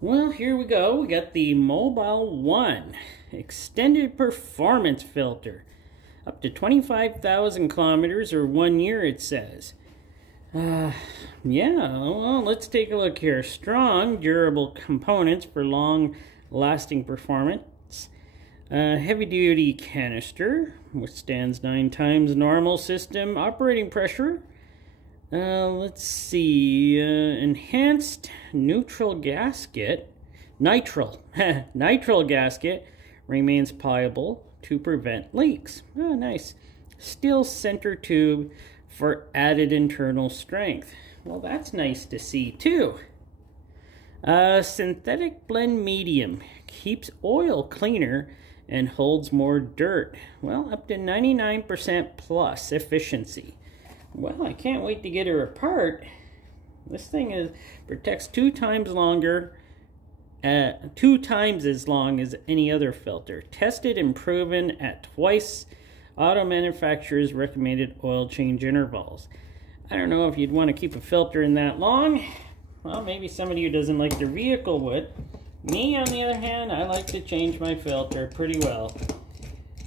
Well, here we go. We got the Mobil 1 extended performance filter. Up to 25,000 kilometers or 1 year, it says. Yeah, well, let's take a look here. Strong, durable components for long-lasting performance. Heavy-duty canister, withstands 9 times normal system operating pressure. Let's see, enhanced nitrile gasket remains pliable to prevent leaks. Oh, nice. Steel center tube for added internal strength. Well, that's nice to see too. Synthetic blend medium keeps oil cleaner and holds more dirt. Well, up to 99% plus efficiency. Well, I can't wait to get her apart. This thing protects 2 times longer, 2 times as long as any other filter. Tested and proven at twice auto manufacturers' recommended oil change intervals. I don't know if you'd want to keep a filter in that long. Well, maybe somebody who doesn't like their vehicle would. Me, on the other hand, I like to change my filter pretty well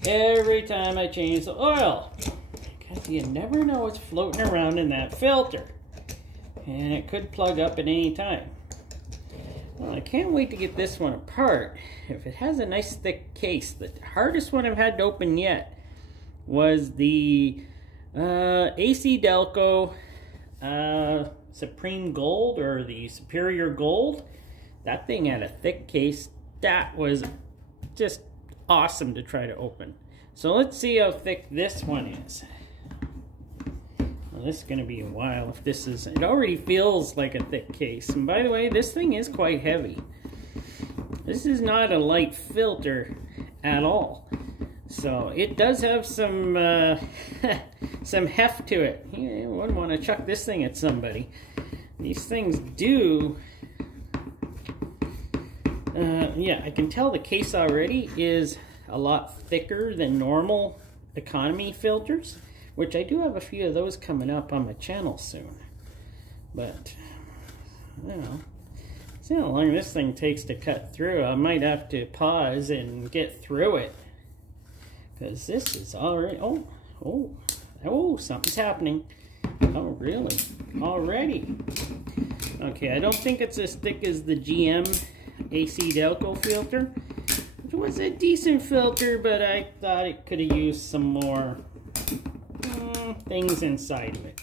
every time I change the oil. You never know what's floating around in that filter, and it could plug up at any time. Well, I can't wait to get this one apart. If it has a nice thick case, the hardest one I've had to open yet was the AC Delco Supreme Gold, or the Superior Gold. That thing had a thick case. That was just awesome to try to open. So let's see how thick this one is. This is going to be a while if this is... It already feels like a thick case. And by the way, this thing is quite heavy. This is not a light filter at all. So it does have some some heft to it. You wouldn't want to chuck this thing at somebody. These things do... yeah, I can tell the case already is a lot thicker than normal economy filters, which I do have a few of those coming up on my channel soon. But, you know, see how long this thing takes to cut through. I might have to pause and get through it, because this is already, oh, something's happening. Oh, really? Already? Okay, I don't think it's as thick as the GM AC Delco filter. It was a decent filter, but I thought it could have used some more things inside of it.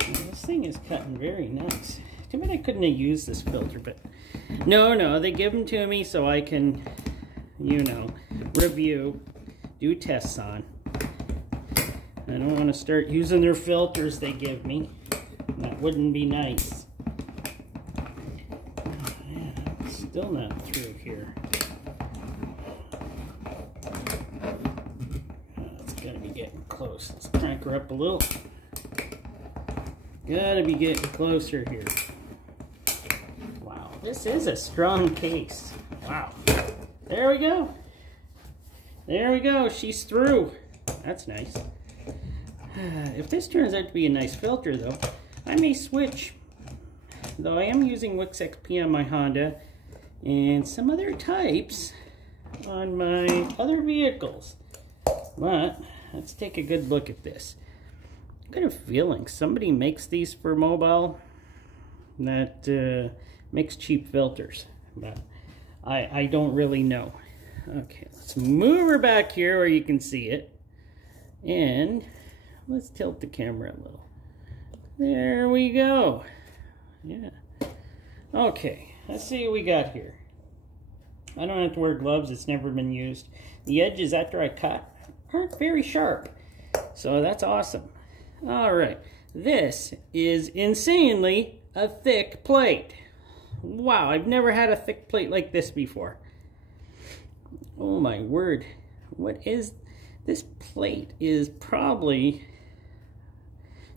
Well, this thing is cutting very nice. Too bad I couldn't have used this filter, but no, they give them to me so I can, you know, review, do tests on. I don't want to start using their filters they give me. That wouldn't be nice. Oh, man, I'm still not through here. Getting close. Let's crank her up a little. Gotta be getting closer here. Wow, this is a strong case. Wow. There we go. There we go. She's through. That's nice. If this turns out to be a nice filter, though, I may switch. Though I am using Wix XP on my Honda and some other types on my other vehicles. But let's take a good look at this. I've got a feeling somebody makes these for Mobil that makes cheap filters, but I don't really know. Okay, let's move her back here where you can see it, and let's tilt the camera a little. There we go. Yeah. Okay, let's see what we got here. I don't have to wear gloves. It's never been used. The edges after I cut aren't very sharp, so that's awesome. All right, this is insanely a thick plate. Wow, I've never had a thick plate like this before. Oh my word, what is this plate? Is probably,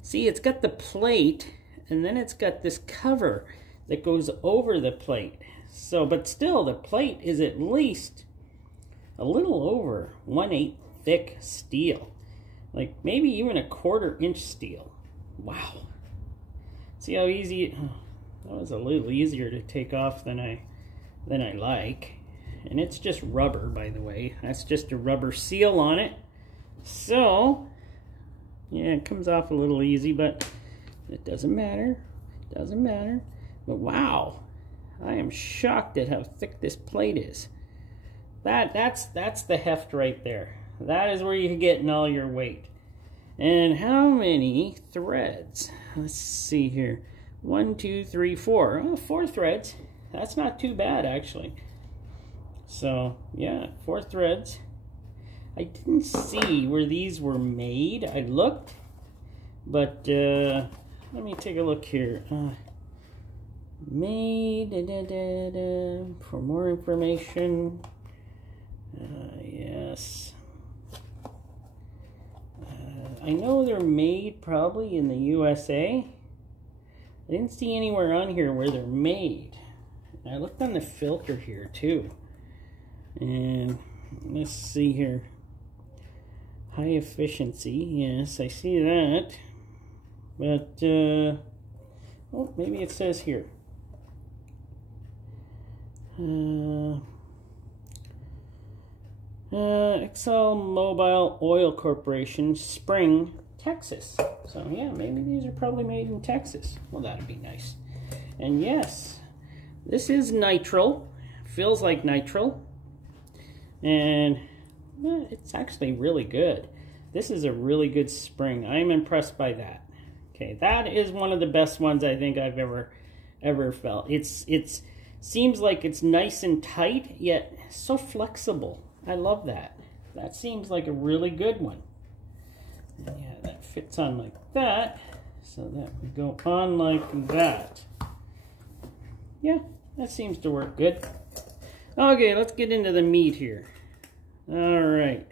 see, it's got the plate and then it's got this cover that goes over the plate. So, but still, the plate is at least a little over 1/8 thick steel, like maybe even a 1/4 inch steel. Wow. See how easy, That was a little easier to take off than I like. And it's just rubber, by the way. That's just a rubber seal on it. So, yeah, it comes off a little easy, but it doesn't matter. It doesn't matter. But wow, I am shocked at how thick this plate is. That's the heft right there. That is where you're getting all your weight. And how many threads? Let's see here. 1, 2, 3, 4. Oh, 4 threads. That's not too bad, actually. So, yeah, 4 threads. I didn't see where these were made. I looked, but let me take a look here. Made, for more information. Yes. I know they're made probably in the USA. I didn't see anywhere on here where they're made. I looked on the filter here too. And let's see here. High efficiency, yes, I see that. But, oh, maybe it says here. Excel Mobil Oil Corporation, Spring, Texas. So yeah, maybe these are probably made in Texas. Well, that'd be nice. And yes, this is nitrile. Feels like nitrile. And it's actually really good. This is a really good spring. I'm impressed by that. Okay, that is one of the best ones I think I've ever felt. It's seems like it's nice and tight, yet so flexible. I love that. That seems like a really good one. And yeah, that fits on like that, so that would go on like that. Yeah, that seems to work good. Okay, let's get into the meat here. All right,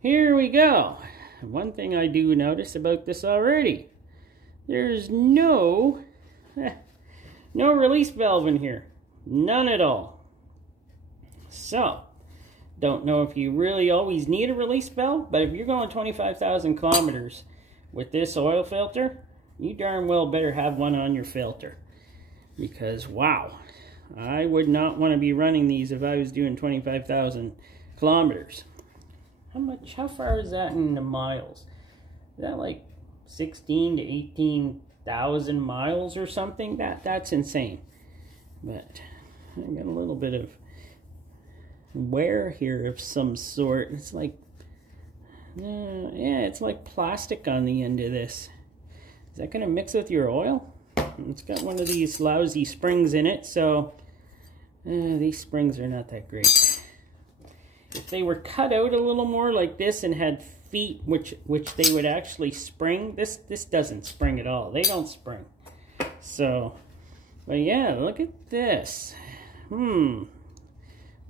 here we go. One thing I do notice about this already, there's no release valve in here. None at all. So, don't know if you really always need a release valve, but if you're going 25,000 kilometers with this oil filter, you darn well better have one on your filter. Because, wow, I would not want to be running these if I was doing 25,000 kilometers. How far is that in the miles? Is that like 16 to 18,000 miles or something? That's insane. But I got a little bit of wear here of some sort. It's like, yeah, it's like plastic on the end of this. Is that going to mix with your oil? It's got one of these lousy springs in it, so these springs are not that great. If they were cut out a little more like this and had feet which they would actually spring, this doesn't spring at all. They don't spring. So, but yeah, look at this. Well,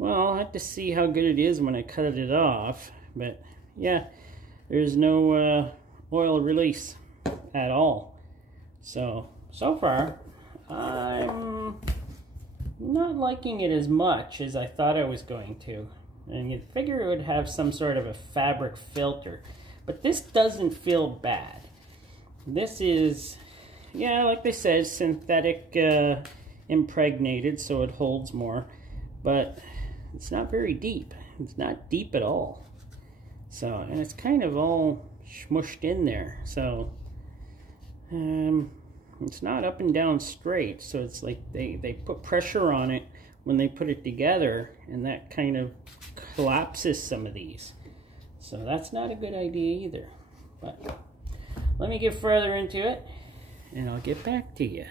I'll have to see how good it is when I cut it off. But yeah, there's no oil release at all. So far, I'm not liking it as much as I thought I was going to. And you'd figure it would have some sort of a fabric filter. But this doesn't feel bad. This is, yeah, like they said, synthetic impregnated, so it holds more. But it's not very deep. It's not deep at all. So, and it's kind of all smushed in there. So, it's not up and down straight. So it's like they put pressure on it when they put it together, and that kind of collapses some of these. So that's not a good idea either. But let me get further into it, and I'll get back to you.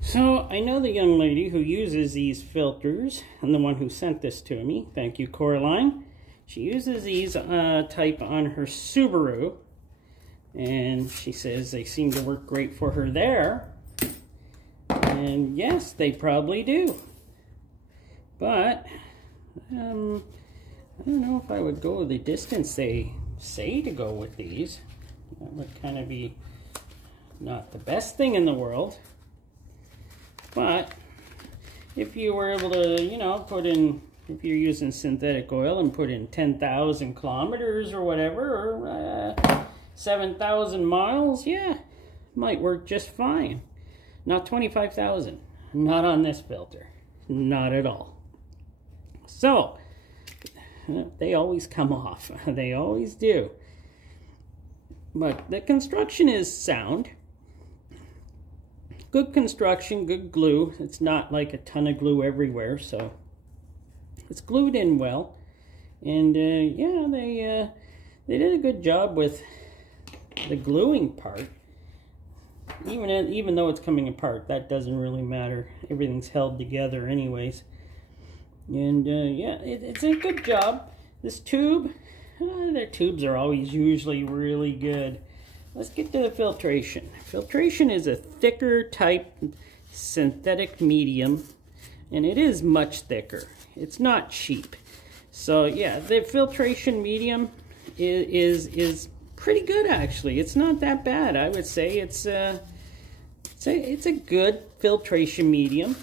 So, I know the young lady who uses these filters, and the one who sent this to me. Thank you, Coraline. She uses these type on her Subaru, and she says they seem to work great for her there. And yes, they probably do. But, I don't know if I would go the distance they say to go with these. That would kind of be not the best thing in the world. But if you were able to, you know, put in, if you're using synthetic oil and put in 10,000 kilometers or whatever, or 7,000 miles, yeah, might work just fine. Not 25,000. Not on this filter. Not at all. So, they always come off. They always do. But the construction is sound. Good construction, good glue. It's not like a ton of glue everywhere, so it's glued in well. And yeah, they did a good job with the gluing part. Even though it's coming apart, that doesn't really matter. Everything's held together anyways. And yeah, it's a good job. This tube, their tubes are always usually really good. Let's get to the filtration. Filtration is a thicker type synthetic medium, and it is much thicker. It's not cheap. So yeah, the filtration medium is pretty good actually. It's not that bad. I would say it's a good filtration medium,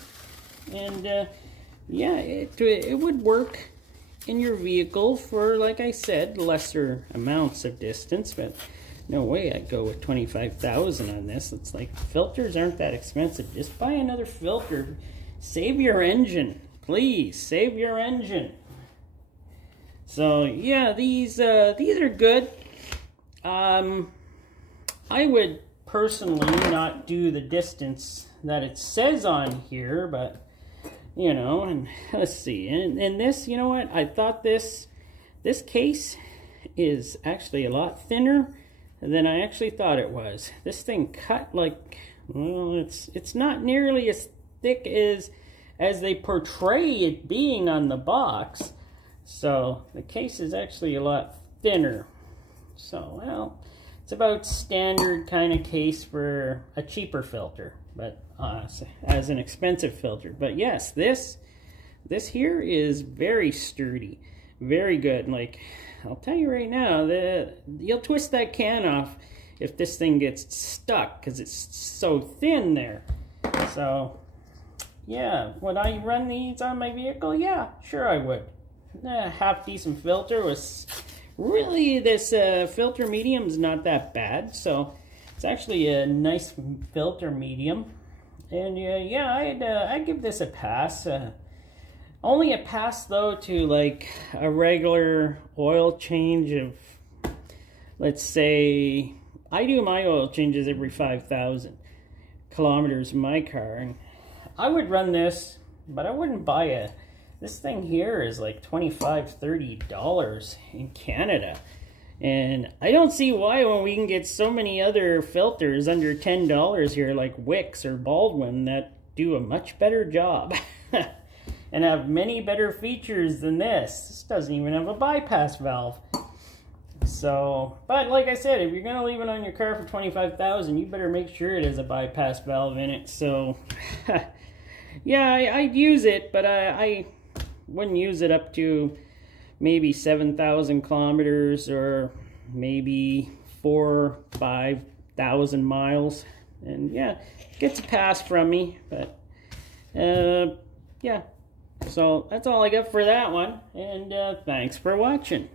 and yeah, it would work in your vehicle for, like I said, lesser amounts of distance, but no way I'd go with 25,000 on this. It's like, filters aren't that expensive. Just buy another filter. Save your engine. Please, save your engine. So, yeah, these are good. I would personally not do the distance that it says on here, but you know, and let's see, and this, you know what, I thought this case is actually a lot thinner than I actually thought it was. This thing cut like, well, it's not nearly as thick as they portray it being on the box. So the case is actually a lot thinner. So, well, it's about standard kind of case for a cheaper filter, but as an expensive filter. But yes, this here is very sturdy, very good. Like, I'll tell you right now, you'll twist that can off if this thing gets stuck, because it's so thin there. So yeah, would I run these on my vehicle? Yeah, sure I would. Half decent filter was really, this filter medium is not that bad, so it's actually a nice filter medium. And yeah, I'd give this a pass. Only a pass though to like a regular oil change of, let's say, I do my oil changes every 5,000 kilometers in my car, and I would run this, but I wouldn't buy this thing here is like $25–30 in Canada. And I don't see why, when we can get so many other filters under $10 here, like Wix or Baldwin, that do a much better job and have many better features than this. This doesn't even have a bypass valve. So, but like I said, if you're gonna leave it on your car for $25,000, you better make sure it has a bypass valve in it. So, yeah, I'd use it, but I wouldn't use it up to maybe 7,000 kilometers or maybe 4,000 to 5,000 miles. And yeah, gets a pass from me, but yeah. So that's all I got for that one, and thanks for watching.